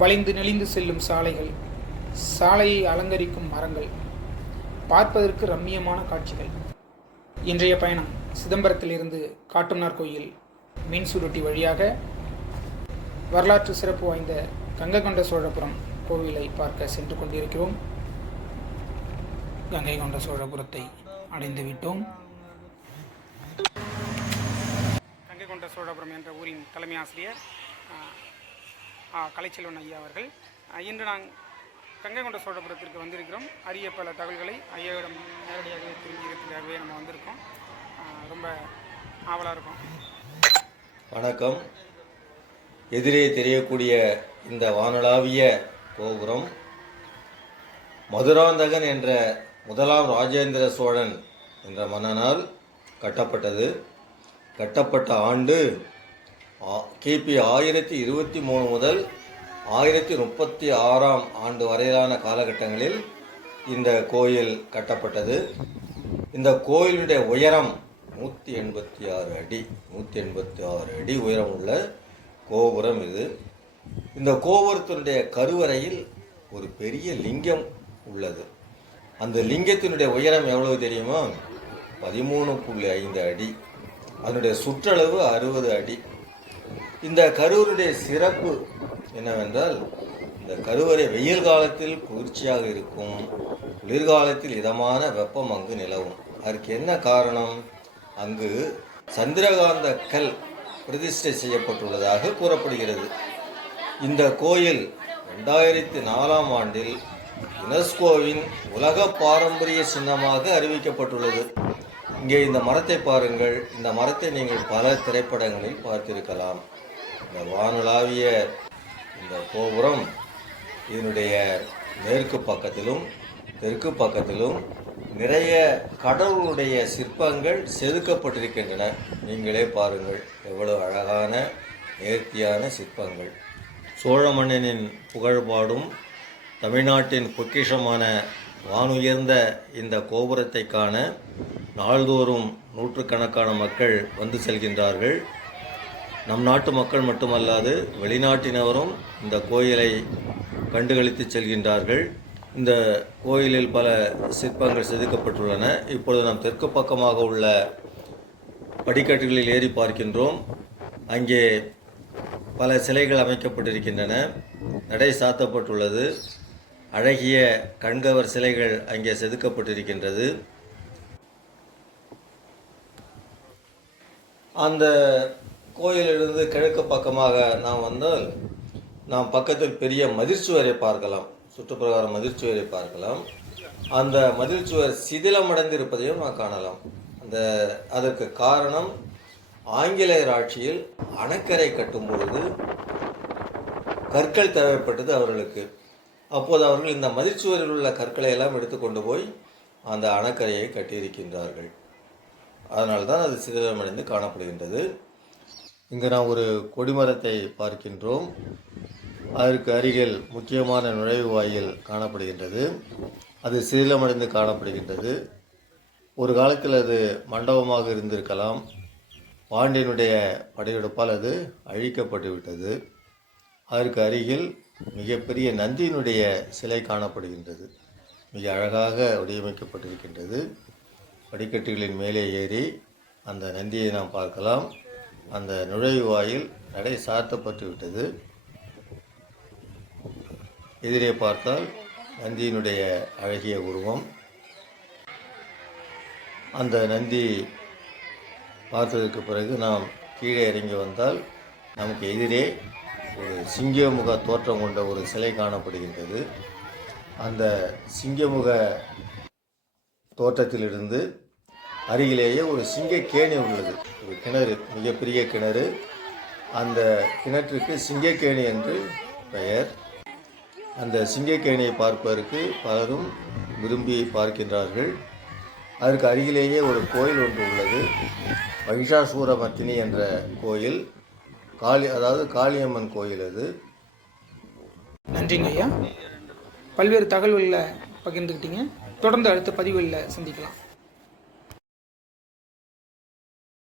வளைந்து நெளிந்து செல்லும் சாலைகள், சாலையை அலங்கரிக்கும் மரங்கள், பார்ப்பதற்கு ரம்மியமான காட்சிகள். இன்றைய பயணம் சிதம்பரத்திலிருந்து காட்டுமன்னார் கோயில் மீன் சுருட்டி வழியாக வரலாற்று சிறப்பு வாய்ந்த கங்கை கொண்ட சோழபுரம் கோவிலை பார்க்க சென்று கொண்டிருக்கிறோம். கங்கை கொண்ட சோழபுரத்தை அடைந்து விட்டோம். கங்கை கொண்ட சோழபுரம் என்ற ஊரின் தலைமை ஆசிரியர் கலைச்செல்வன் ஐயா அவர்கள். இன்று நாங்கள் கங்கை கொண்ட சோழபுரத்திற்கு வந்திருக்கிறோம். அரிய பல தகவல்களை ஐயாவிடம் நேரடியாகவே தெரிஞ்சுக்கிறதுக்காகவே நம்ம வந்திருக்கோம். ரொம்ப ஆவலாக இருக்கும். வணக்கம். எதிரே தெரியக்கூடிய இந்த வானளாவிய கோபுரம் மதுராந்தகன் என்ற முதலாம் ராஜேந்திர சோழன் என்ற மன்னனால் கட்டப்பட்டது. கட்டப்பட்ட ஆண்டு கிபி 1023 முதல் 1036 ஆண்டு வரையிலான காலகட்டங்களில் இந்த கோயில் கட்டப்பட்டது. இந்த கோயிலுடைய உயரம் 186 அடி. 186 அடி உயரம் உள்ள கோபுரம் இது. இந்த கோபுரத்தினுடைய கருவறையில் ஒரு பெரிய லிங்கம் உள்ளது. அந்த லிங்கத்தினுடைய உயரம் எவ்வளவு தெரியுமா? 13.5 அடி. அதனுடைய சுற்றளவு 60 அடி. இந்த கருவறையுடைய சிறப்பு என்னவென்றால், இந்த கருவறை வெயில் காலத்தில் குளிர்ச்சியாக இருக்கும், குளிர்காலத்தில் இதமான வெப்பம் அங்கு நிலவும். அதற்கு என்ன காரணம்? அங்கு சந்திரகாந்த கல் பிரதிஷ்டை செய்யப்பட்டுள்ளதாக கூறப்படுகிறது. இந்த கோயில் 2004 ஆண்டில் யுனெஸ்கோவின் உலக பாரம்பரிய சின்னமாக அறிவிக்கப்பட்டுள்ளது. இங்கே இந்த மரத்தை பாருங்கள். இந்த மரத்தை நீங்கள் பல திரைப்படங்களில் பார்த்திருக்கலாம். இந்த வானுலாவிய இந்த கோபுரம் இதனுடைய மேற்கு பக்கத்திலும் தெற்கு பக்கத்திலும் நிறைய கடவுளுடைய சிற்பங்கள் செதுக்கப்பட்டிருக்கின்றன. நீங்களே பாருங்கள், எவ்வளவு அழகான நேர்த்தியான சிற்பங்கள். சோழ மன்னனின் புகழ்பாடும் தமிழ்நாட்டின் பொக்கிஷமான வானுயர்ந்த இந்த கோபுரத்தை காண நாள்தோறும் நூற்றுக்கணக்கான மக்கள் வந்து செல்கின்றார்கள். நம் நாட்டு மக்கள் மட்டுமல்லாது வெளிநாட்டினரும் இந்த கோயிலை கண்டுகளித்து செல்கின்றார்கள். இந்த கோயிலில் பல சிற்பங்கள் செதுக்கப்பட்டுள்ளன. இப்பொழுது நாம் தெற்கு பக்கமாக உள்ள படிக்கட்டுகளில் ஏறி பார்க்கின்றோம். அங்கே பல சிலைகள் அமைக்கப்பட்டிருக்கின்றன. நடை சாத்தப்பட்டுள்ளது. அழகிய கண்கவர் சிலைகள் அங்கே செதுக்கப்பட்டிருக்கின்றது. அந்த கோயிலிலிருந்து கிழக்கு பக்கமாக நாம் வந்தால் நாம் பக்கத்தில் பெரிய மதிர்ச்சுவரை பார்க்கலாம். சுற்றுப்பிரகாரம் மதிர்ச்சுவரை பார்க்கலாம். அந்த மதிர்ச்சுவர் சிதிலமடைந்திருப்பதையும் நாம் காணலாம். அதற்கு காரணம், ஆங்கிலேயர் ஆட்சியில் அணைக்கரை கட்டும் பொழுது கற்கள் தேவைப்பட்டது அவர்களுக்கு. அப்போது அவர்கள் இந்த மதிர்ச்சுவரில் உள்ள கற்களை எல்லாம் எடுத்துக்கொண்டு போய் அந்த அணைக்கரையை கட்டியிருக்கின்றார்கள். அதனால்தான் அது சிதிலமடைந்து காணப்படுகின்றது. இங்கு நாம் ஒரு கொடிமரத்தை பார்க்கின்றோம். அதற்கு அருகில் முக்கியமான நுழைவு வாயில் காணப்படுகின்றது. அது சிதிலமடைந்து காணப்படுகின்றது. ஒரு காலத்தில் அது மண்டபமாக இருந்திருக்கலாம். பாண்டியனுடைய படையெடுப்பால் அது அழிக்கப்பட்டு விட்டது. அதற்கு அருகில் மிகப்பெரிய நந்தியினுடைய சிலை காணப்படுகின்றது. மிக அழகாக வடிவமைக்கப்பட்டிருக்கின்றது. படிக்கட்டுகளின் மேலே ஏறி அந்த நந்தியை நாம் பார்க்கலாம். அந்த நுழைவு வாயில் நடை சாத்தப்பட்டு விட்டது. எதிரே பார்த்தால் நந்தியினுடைய அழகிய உருவம். அந்த நந்தி பார்த்ததற்கு பிறகு நாம் கீழே இறங்கி வந்தால் நமக்கு எதிரே ஒரு சிங்கமுக தோற்றம் கொண்ட ஒரு சிலை காணப்படுகின்றது. அந்த சிங்கமுக தோற்றத்திலிருந்து அருகிலேயே ஒரு சிங்கக்கேணி உள்ளது. ஒரு கிணறு, மிகப்பெரிய கிணறு. அந்த கிணற்றுக்கு சிங்கக்கேணி என்று பெயர். அந்த சிங்கக்கேணியை பார்ப்பதற்கு பலரும் விரும்பி பார்க்கின்றார்கள். அதற்கு அருகிலேயே ஒரு கோயில் ஒன்று உள்ளது. மகிஷாசூரமர்த்தினி என்ற கோயில். காளியம்மன் கோயில் அது. நன்றிங்க ஐயா. பல்வேறு தகவல்களை பகிர்ந்துக்கிட்டீங்க. தொடர்ந்து அடுத்த பதிவுகளில் சந்திக்கலாம்.